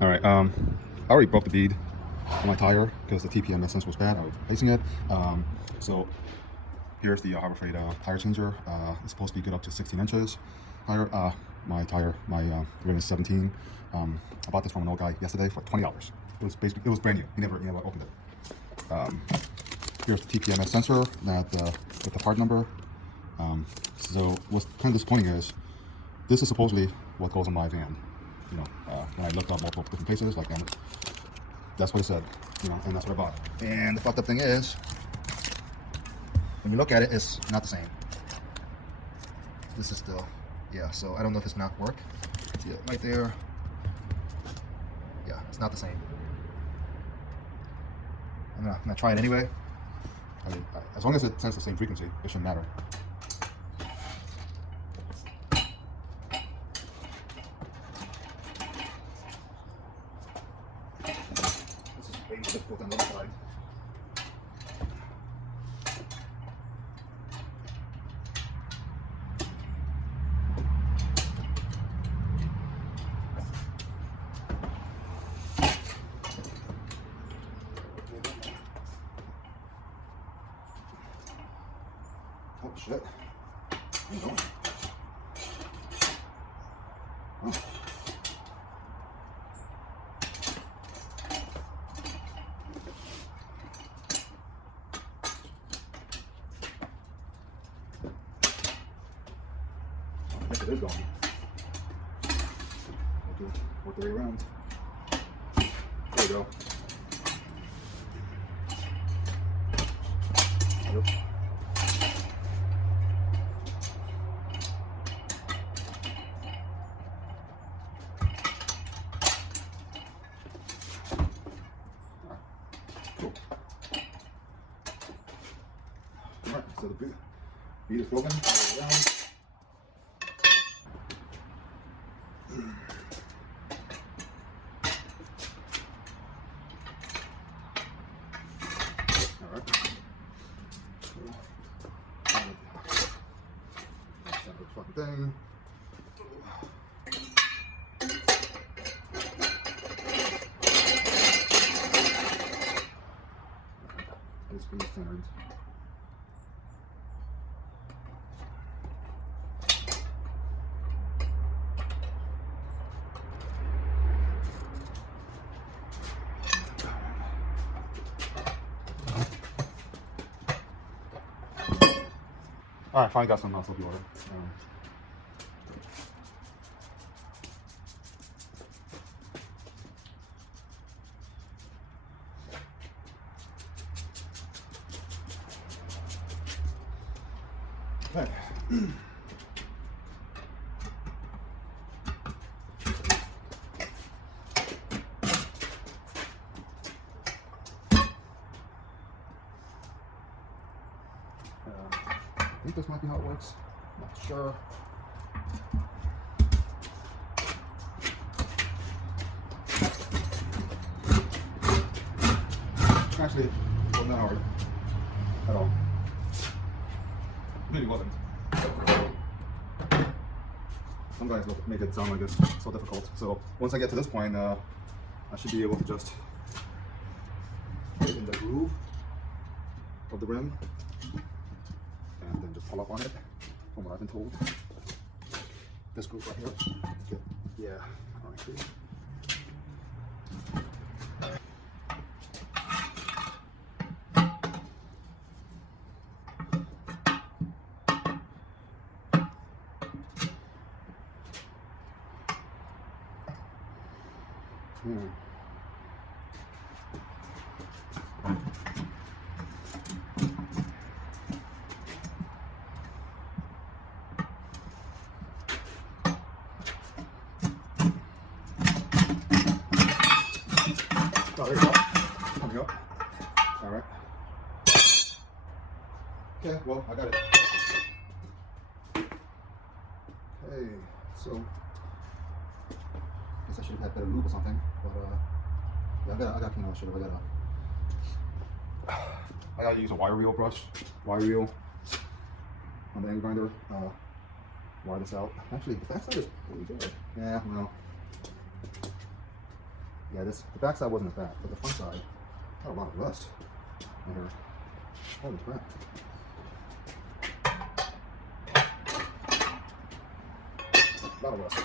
All right, I already broke the bead on my tire because the TPMS sensor was bad. I was replacing it. So here's the Harbor Freight tire changer. It's supposed to be good up to 16 inches. My rim is 17. I bought this from an old guy yesterday for $20. It was brand new. He never opened it. Here's the TPMS sensor with the part number. So what's kind of disappointing is this is supposedly what goes on my van. When I looked up multiple different places, that's what it said, and that's what I bought. And the fucked up thing is, when you look at it, it's not the same. This is still, yeah, so I don't know if it's not work. See it right there? Yeah, it's not the same. I'm gonna try it anyway. I mean, as long as it sends the same frequency, it shouldn't matter. This is way more difficult than the other side. Oh shit. Oh. Oh. I think it is going. Work the way around. There we go. Yep. Cool. Alright, so the bead is broken. Alright. That's that fucking thing. It's pretty standard. All right, finally got some soapy water. Okay. I think this might be how it works. Not sure. Actually, it wasn't that hard at all. It really wasn't. Some guys make it sound like it's so difficult. So once I get to this point, I should be able to just put it in the groove of the rim. And then just pull up on it, from what I've been told. This group right here. Yeah, all right, cool. Oh, there you go. Coming up. All right. Okay, well, I got it. Okay, so I guess I should have had better lube or something, but yeah, I got clean out shit. I gotta use a wire reel brush, wire reel on the angle grinder. Wire this out. Actually, the backside is pretty good. Yeah, well. Yeah, the backside wasn't as bad, but the front side had a lot of rust in here. Holy crap. A lot of rust.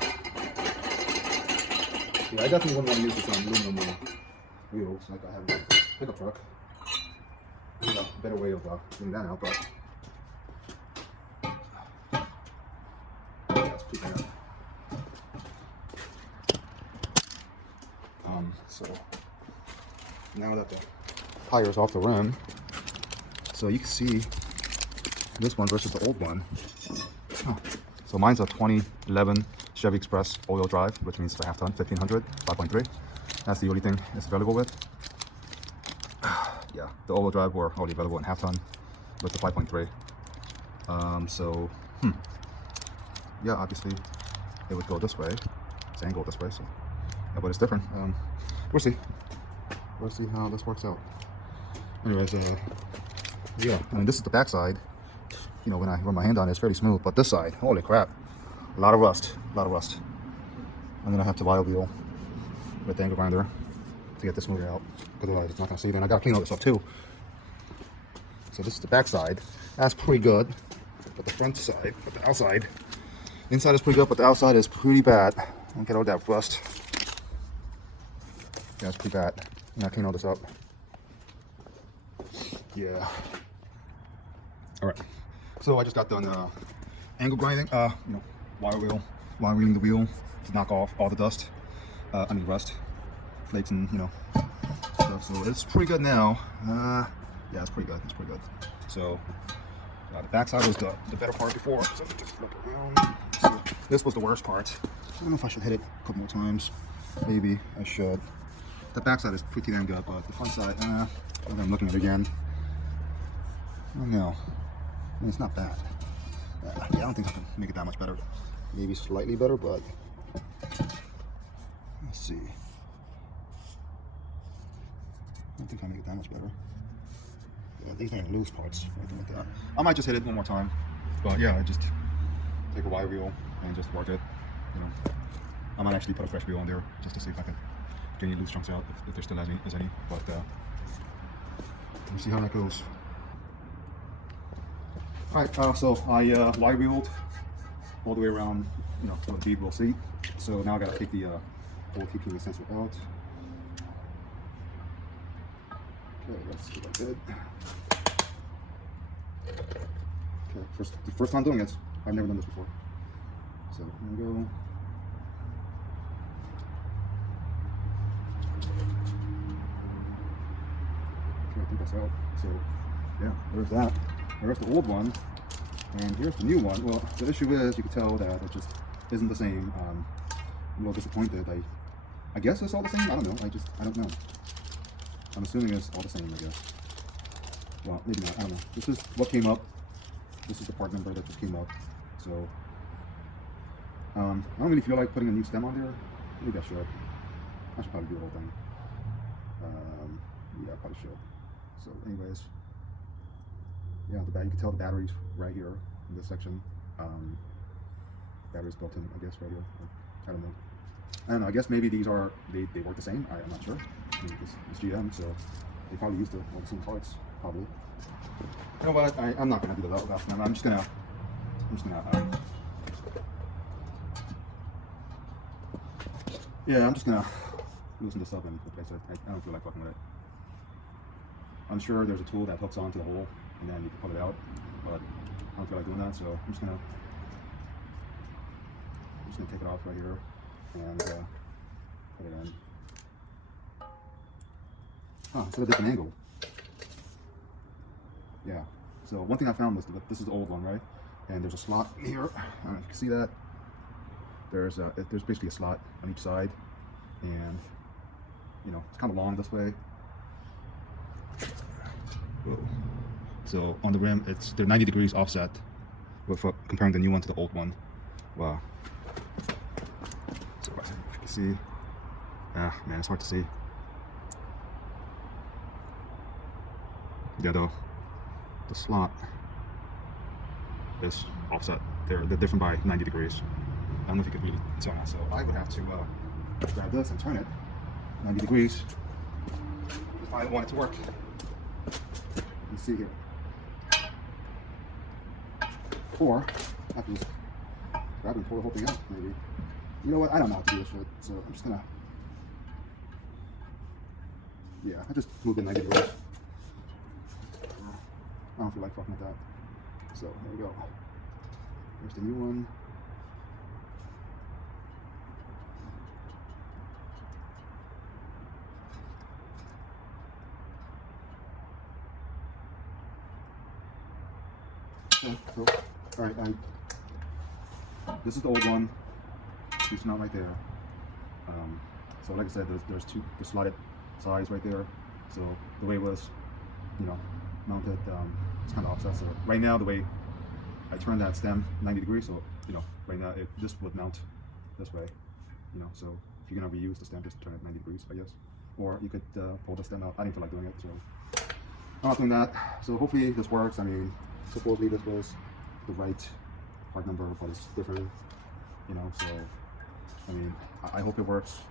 Yeah, I definitely wouldn't want to use this on aluminum wheels like I have in my pickup truck. There's a better way of getting that out, but that's pretty bad. So now that the tire is off the rim, so you can see this one versus the old one. So mine's a 2011 Chevy Express all-wheel drive, which means it's a half-ton, 1500, 5.3. That's the only thing it's available with. Yeah, the all-wheel drive were only available in half-ton with the 5.3. Yeah, obviously it would go this way. It's angled this way, so yeah, but it's different. We'll see. We'll see how this works out. Anyways, yeah, I mean, this is the back side. You know, when I run my hand on it, it's fairly smooth, but this side, holy crap, a lot of rust, a lot of rust. I'm gonna have to wire wheel with the angle grinder to get this smoother out, because otherwise it's not gonna seat in. I gotta clean all this up too. So this is the back side. That's pretty good, but the front side, but the outside, inside is pretty good, but the outside is pretty bad. Don't get all that rust. Yeah, it's pretty bad. I'm gonna clean all this up. Yeah. All right. So I just got done angle grinding, wire wheeling the wheel to knock off all the dust. Rust, flakes, and stuff. So it's pretty good now. Yeah, it's pretty good. It's pretty good. So the backside was the better part before. So let me just flip around. So this was the worst part. I don't know if I should hit it a couple more times. Maybe I should. The backside is pretty damn good, but the front side, I'm looking at it again. I don't know. I mean, it's not bad. Yeah, I don't think I can make it that much better. Maybe slightly better, but let's see. I don't think I make it that much better. Yeah, these are loose parts, anything like that. I might just hit it one more time, but yeah, I just take a wire wheel and just work it. I might actually put a fresh wheel on there just to see if I can get any loose chunks out, if there still is any. But we'll see how that goes. Alright, so I wire wheeled all the way around, to the bead will seat. So now I gotta take the whole TPMS sensor out. Okay, let's see what I did. Okay, the first time doing it. I've never done this before. So I'm gonna go. Okay, I think that's out. So yeah, there's that. There's the old one, and here's the new one. Well, the issue is you can tell that it just isn't the same. I'm a little disappointed. I guess it's all the same. I don't know. I don't know. I'm assuming it's all the same, I guess. Well, maybe not. I don't know. This is what came up. This is the part number that just came up. So I don't really feel like putting a new stem on there. Maybe I should. I should probably do the whole thing. Yeah, I probably should. So anyways. Yeah, you can tell the batteries right here in this section. Batteries built in, I guess, right here. I don't know. I don't know. I guess maybe these are they work the same. I'm not sure. I mean, it's GM, so they probably use all the same parts, probably. You know what? I'm not gonna do the last number. I'm just gonna loosen this up and replace it. I don't feel like fucking with it. I'm sure there's a tool that hooks onto the hole and then you can pull it out, but I don't feel like doing that, so I'm just gonna take it off right here and put it in. It's at a different angle. Yeah. So one thing I found was that this is the old one, right? And there's a slot here. I don't know if you can see that. There's basically a slot on each side, and it's kind of long this way. Whoa. So on the rim, they're 90 degrees offset with comparing the new one to the old one. Wow. So if you can see, man, it's hard to see. Yeah, the slot is offset. They're different by 90 degrees. I don't know if you could really tell that. So I would have to grab this and turn it 90 degrees. I want it to work. Let's see here. Or I can just grab and pull the whole thing out, maybe. You know what? I don't know how to do this shit, so I'm just gonna. Yeah, I just moved it 90 degrees. I don't feel like fucking with that. So there we go. Here's the new one. Okay, so, all right, this is the old one. It's not right there. So like I said, there's the slotted sides right there. So the way it was, you know, mounted, it's kind of offset. So right now, the way I turn that stem 90 degrees, so you know, right now this would mount this way. You know, so if you're gonna reuse the stem, just turn it 90 degrees, I guess. Or you could pull the stem out. I didn't feel like doing it, so I'm not doing that. So hopefully this works. I mean, supposedly this was the right part number, but it's different. You know, so I mean, I hope it works.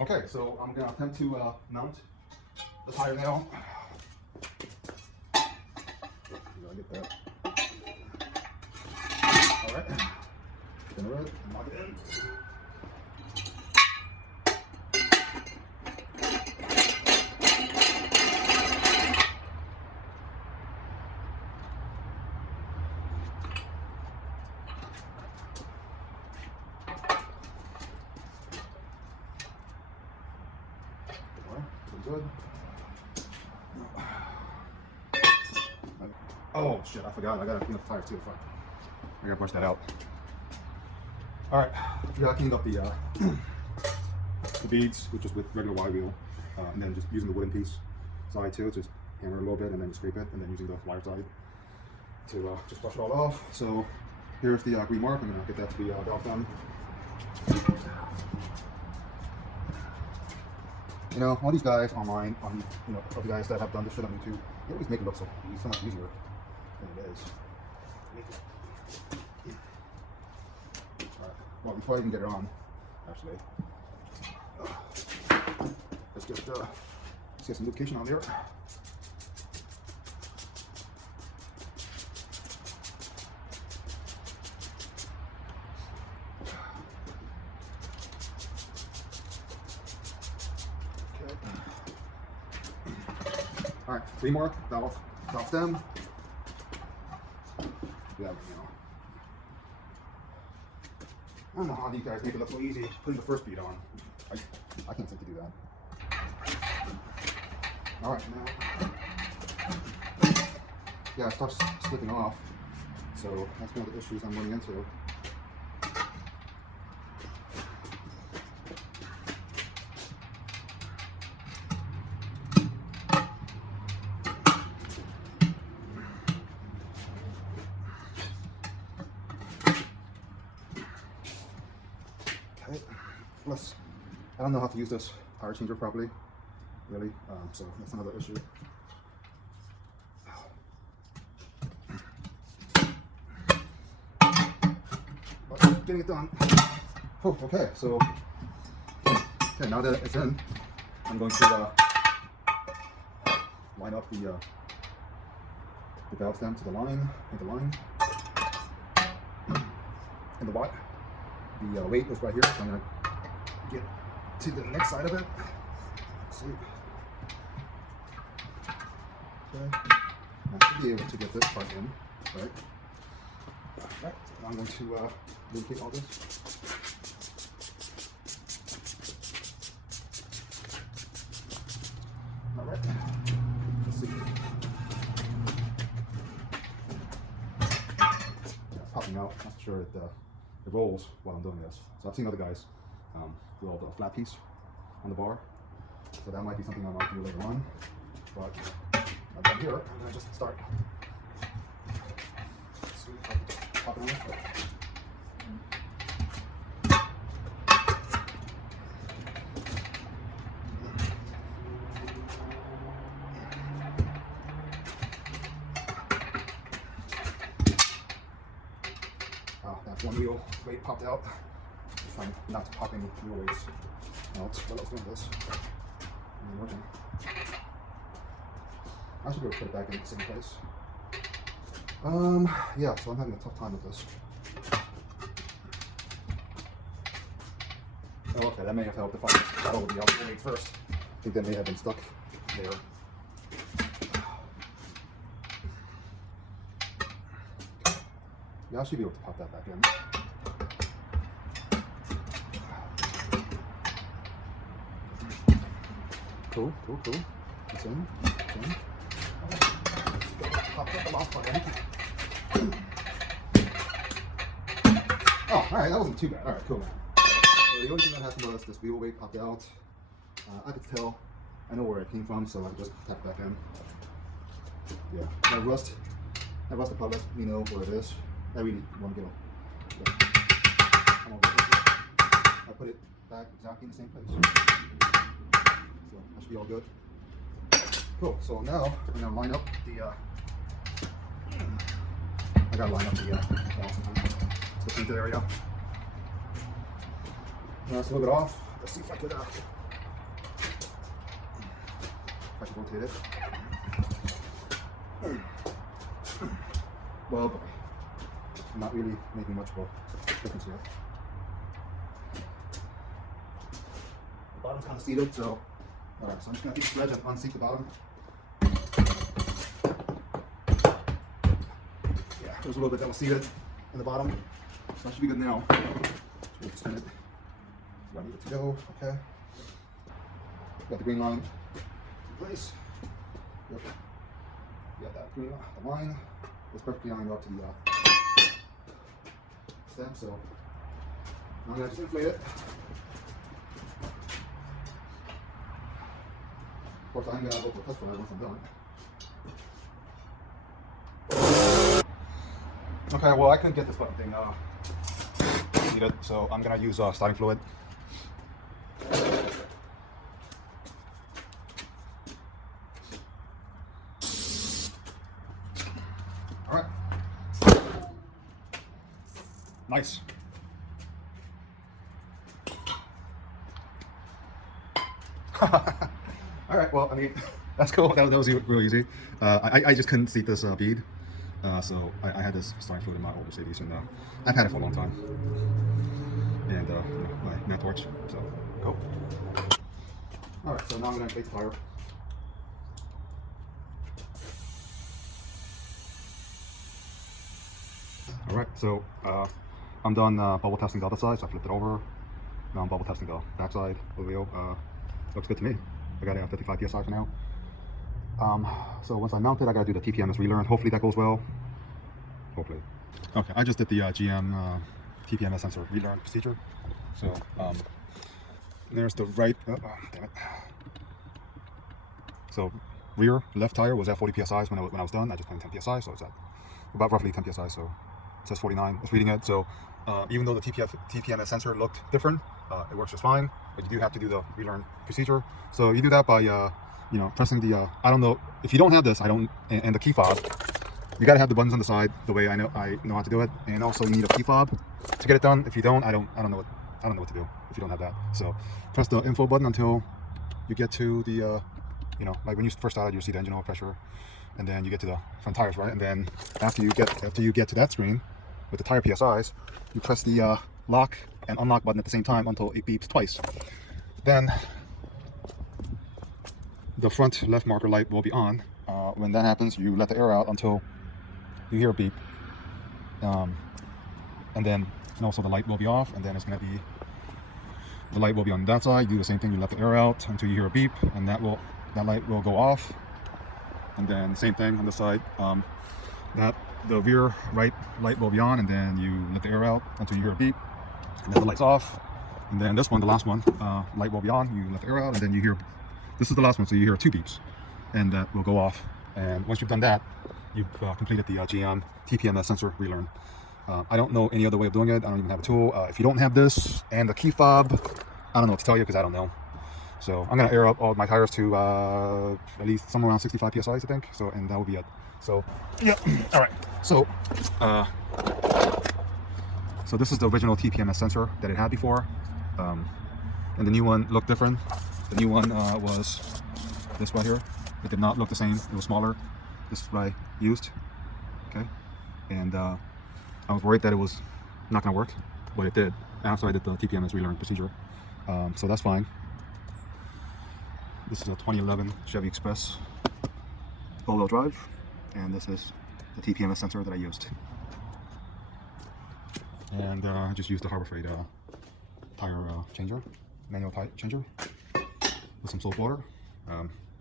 Okay, so I'm gonna attempt to mount the tire now. Get that. All right, gonna run it, lock it in. Good. Oh shit, I forgot. I gotta clean up the tires too. Fuck. I gotta brush that out. Alright, we gotta clean up the beads, which is with regular wire wheel, and then just using the wooden piece side too, just hammer it a little bit and then scrape it, and then using the wire side to just brush it all off. So here's the green mark. I'm gonna get that to be done. You know, all these guys online, you know, all the guys that have done this shit on YouTube, they always make it look so much easier than it is. Alright, well, before I even get it on, actually, let's get some lubrication on there. All right, three more valve stem. Yeah, I don't know how these guys make it look so easy putting the first bead on. I can't seem to do that. All right, now, yeah, it starts slipping off. So that's one of the issues I'm running into. Plus, I don't know how to use this tire changer properly, really, so that's another issue. But getting it done. Oh, okay, so, okay, now that it's in, I'm going to line up the valve stem to the line, and the watt. The weight is right here, so I'm going to get to the next side of it. Let's see. Okay. I should be able to get this part in, right? Alright, so I'm going to lubricate all this. Alright, let's see. Yeah, it's popping out. I'm not sure it rolls while I'm doing this. So I've seen other guys weld a flat piece on the bar. So that might be something I might do later on. But I'm done here. I'm gonna just start. Let's see if I can pop it on. Oh, that's one wheel weight popped out. trying not to pop any wheel weights out, but let's do this. And working. I should be able to put it back in the same place. Yeah, so I'm having a tough time with this. Oh, okay, that may have helped if I got over the outer weight first. I think that may have been stuck there. Yeah, I should be able to pop that back in. Cool. It's in. Pop the last part in. Oh, alright, that wasn't too bad. Alright, cool, man. So the only thing that happened was this wheel weight popped out. I could tell. I know where it came from, so I just tap it back in. Yeah, that rust will probably let me know where it is. I really want to get I put it back exactly in the same place. So that should be all good. Cool. So now I'm gonna line up the. I gotta line up the painted area. Now let's move it off. Let's see if I could rotate it. Well, not really making much of a difference here. The bottom's kind of seated, so alright. So I'm just gonna take the sledge and unseat the bottom. Yeah, there's a little bit that was seated in the bottom, so that should be good now. Just spin it. Where I need it to go. Okay. Got the green line in place. Yep. Got that green the line. It's perfectly lined up to the stem, so I'm gonna just inflate it. Of course, I'm gonna go for a test drive once I'm done. Okay, well, I couldn't get this button thing needed, so I'm gonna use starting fluid. All right. Nice. All right. Well, I mean, that's cool. That was real easy. I just couldn't seat this bead, so I had this starting fluid in my old Mercedes, and I've had it for a long time. And you know, my matte torch. So go. All right. So now I'm gonna inflate the tire. All right, so I'm done bubble testing the other side, so I flipped it over. Now I'm bubble testing the back side of the wheel. Looks good to me. I got it at 55 psi for now. So once I mount it, I gotta do the TPMS relearn. Hopefully that goes well. Hopefully. Okay, I just did the GM TPMS sensor relearn procedure. So there's the right. Damn it. So rear left tire was at 40 psi when I was done. I just put in 10 psi, so it's at about roughly 10 psi. So it says 49. It's reading it. So even though the TPMS sensor looked different, it works just fine. But you do have to do the relearn procedure. So you do that by you know, pressing the I don't know if you don't have this. And the key fob. You gotta have the buttons on the side the way I know how to do it. And also you need a key fob to get it done. If you don't, I don't know what to do if you don't have that. So press the info button until you get to the you know, like when you first started, you see the engine oil pressure, and then you get to the front tires, right? And then after you get to that screen with the tire PSIs, you press the lock and unlock button at the same time until it beeps twice. Then the front left marker light will be on. When that happens, you let the air out until you hear a beep, and also the light will be off, and then it's going to be the light will be on that side. You do the same thing. You let the air out until you hear a beep, and that light will go off. And then same thing on the side. The rear right light will be on, and then you let the air out until you hear a beep, and then the light's off. And then this one, the last one, light will be on. You let the air out, and then you hear. This is the last one, so you hear 2 beeps, and that will go off. And once you've done that, you've completed the GM TPMS sensor relearn. I don't know any other way of doing it. I don't even have a tool. If you don't have this and the key fob, I don't know what to tell you because I don't know. So I'm gonna air up all my tires to at least somewhere around 65 psi, I think. So, and that will be it. So yeah, all right. So So this is the original TPMS sensor that it had before, and the new one looked different. The new one was this right here. It did not look the same. It was smaller. This is what I used. Okay, and I was worried that it was not going to work, but it did after I did the TPMS relearn procedure. So that's fine. This is a 2011 Chevy Express all-wheel drive, and this is the TPMS sensor that I used. And I just used the Harbor Freight tire changer, manual tire changer, with some salt water.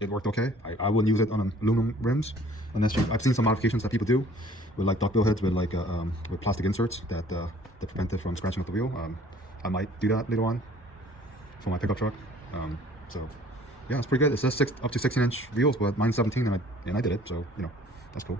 It worked okay. I wouldn't use it on aluminum rims unless I've seen some modifications that people do with like duckbill heads with like with plastic inserts that prevent it from scratching up the wheel. I might do that later on for my pickup truck. So yeah, it's pretty good. It says up to 16-inch wheels, but mine's 17, and I did it. So that's cool.